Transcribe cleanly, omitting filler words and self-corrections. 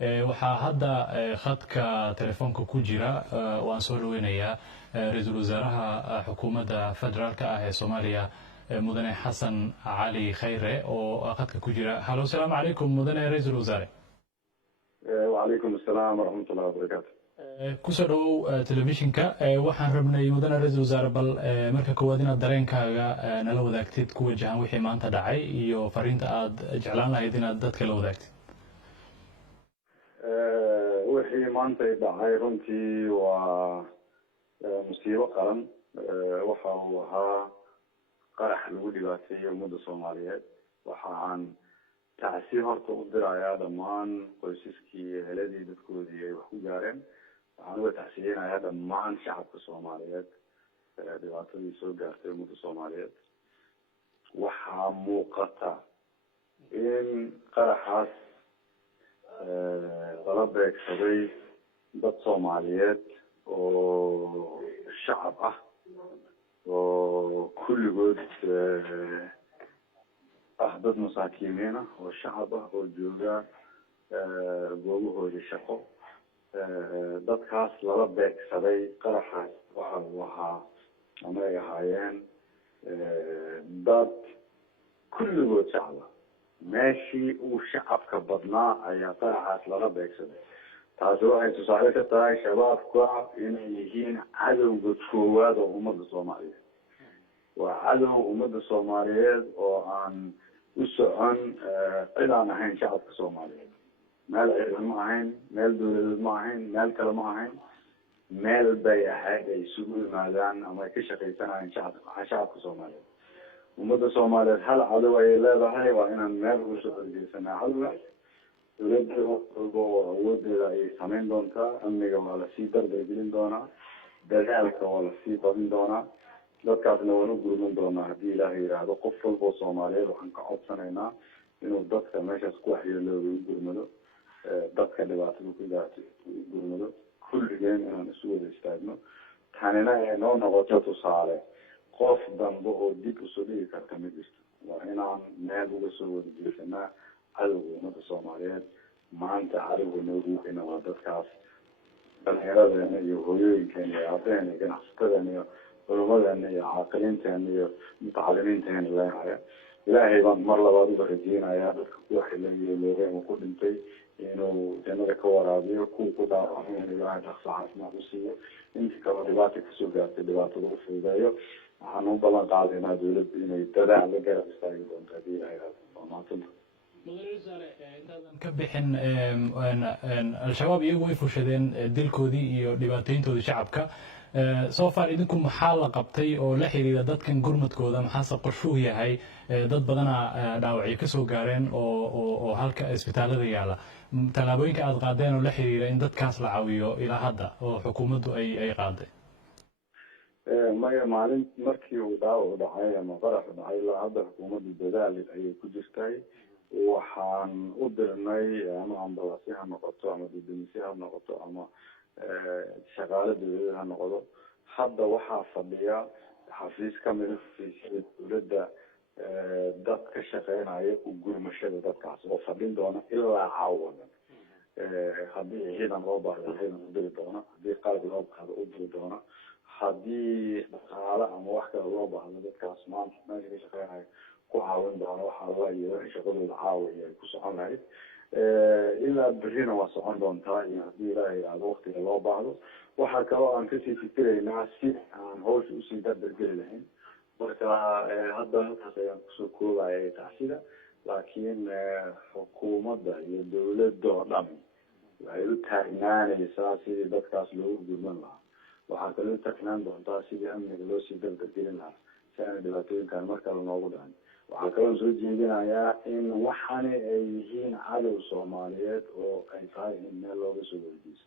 waxaa hadda khadka telefoonka ku jira waan soo dhaweynayaa ra-iisul wasaaraha xukuumadda federaalka ah ee Soomaaliya mudane Xasan Cali Khayre oo khadka ku jira. Halo, salaamu calaykum mudane ra-iisul wasaare. وعليكم السلام ورحمة الله وبركاته. kusoo dhawow telefishinka waxaan rabnay mudane ra-iisul wasaare bal marka koowaad inaad dareenkaaga nala wadaagtid ku wajahan wixii maanta dhacay iyo fariinta aad jeclaan lahayd inaad dadka la wadaagtid. wixii maanta dhacay runtii waa musiibo qaran waxa uu ahaa qarax lagu dhibaateeyay ummadda Soomaaliyeed. waxa aan tacsi horta u dirayaa dhammaan qoysaskii eheladii dadkoodii ay wax ku gaareen. waxaan uga tacsiyeynayaa dhammaan shacabka Soomaaliyeed dhibaatadii soo gaartay ummadda Soomaaliyeed. waxaa muuqata in qaraxaas lala beegsaday dad Soomaaliyeed oo shacab ah oo kulligood dad masaakiiniin ah oo shacab ah oo jooga goobahoodii shaqo. dadkaas lala beegsaday qaraxaas waxa uu ahaa ama ay ahaayeen dad kulligood shacab ah. meeshii uu shacabka badnaa ayaa qaraxaas lala beegsaday. taasi waxay tusaale ka tahay shabaabka inay yihiin cadowga koowaad oo ummadda Soomaaliyeed. waa cadow ummadda Soomaaliyeed oo aan u socon cid aan ahayn shacabka Soomaaliyeed. meel ciidan ma ahayn, meel dowladeed ma ahayn, meel kale ma ahayn. meel bay ahayd ay isugu yimaadaan ama ay ka shaqaysanayaan shacabka Soomaaliyeed. ummadda Soomaaliyeed hal cadow ayay leedahay, waa inaan meel uga soo horjeesanaa cadowga. dowladda walba oo awoodeeda ayay samayn doontaa. amniga waa lasii dardargelin doonaa. dadaalka waa lasii badin doonaa. dadkaasna waan u gurman doonaa haddii ilaahay yidhaahdo. qof walba oo Soomaaliyeed waxaan ka codsanaynaa inuu dadka meeshaas ku waxyeelooda u gurmado, dadka dhibaatada ku gaartay u gurmado. kulligeen inaan isu wada istaagno. tanina ay noo noqoto tusaale. qof dambe oo dib usoo dhigi karta ma jirto. waa inaan meel uga soo wada jeesanaa cadowga ummadda Soomaaliyeed. maanta cadowga noogu weyna waa dadkaas. dhalinyaradeena iyo hooyooyinkeena iyo aabaheena iyo ganacsatadeena iyo culumadeena iyo caaqiliinteena iyo mutacalimiinteena leenaya. ilaahay baan mar labaad uga rajeynayaa dadka ku waxyeeleeyay oo ku dhintay inuu jannada ka waraabiyo. kuwa ku dhaawacmay inuu ilaahay dhaqso caafimaad u siiyo. intii kaloo dhibaata kasoo gaartay dhibaatada u fududeeyo. waxaan u ballan qaadaynaa dowladda inay dadaal la garab istaagi doonto haddii ilaahay waa mahadsanta. intaadan ka bixin al-shabaab iyagu way fushadeen dilkoodii iyo dhibaatayntoodii shacabka. soo far idinku maxaa la qabtay oo la xiriira dadkan gurmadkooda? maxaase qorshuhu yahay? dad badana dhaawacyo kasoo gaareen oo halka isbitaalada yaala. tallaabooyinka aad qaadeen oo la xiriira in dadkaas la caawiyo ilaa hadda oo xukuumaddu ay qaaday? maya maalin markii uu dhaawac dhacay ama qarax dhacay ilaa hadda xukuumaddu dadaal ayay ku jirtay. waxaan u dirnay ama ambalaasyo ha noqoto ama dibdamisyo ha noqoto ama shaqaale dowladeed ha noqdo. hadda waxaa fadhiya xafiis kamid ah xafiisyada dowladda dad ka shaqeynaya u gurmashada dadkaas oo fadhin doona ilaa caawadan. haddii ciidan loo baahdo ciidan u diri doona. haddii qalab loo baahdo u diri doona. haddii dhaqaale ama wax kale loo baahdo dadkaas maanta meesha ka shaqeynaya ku caawin doona. waxaa la iyo shaqadooda caawiya ay ku socon lahayd. ilaa berrina waa socon doontaa iyo haddii ilaahay aada waqtiga loo baahdo. waxaa kaloo aan kasii fikiraynaa si aan hawsha usii dardargeli lahayn. marka hadda halkaas ayaan kusoo koobaya tacsida. laakiin xukuumadda iyo dowladda oo dhan waxay u taagnaanaysaa sidii dadkaas loogu gurman lahaa. waxaa kaloo taagnaan doontaa sidii amniga loo sii dardargelin lahaa si aana dhibaatooyinkan mar kale noogu dhacin. waxaa kaloo soo jeedinayaa in waxani ay yihiin cadow Soomaaliyeed oo ay tahay in meel looga soo wardiiso.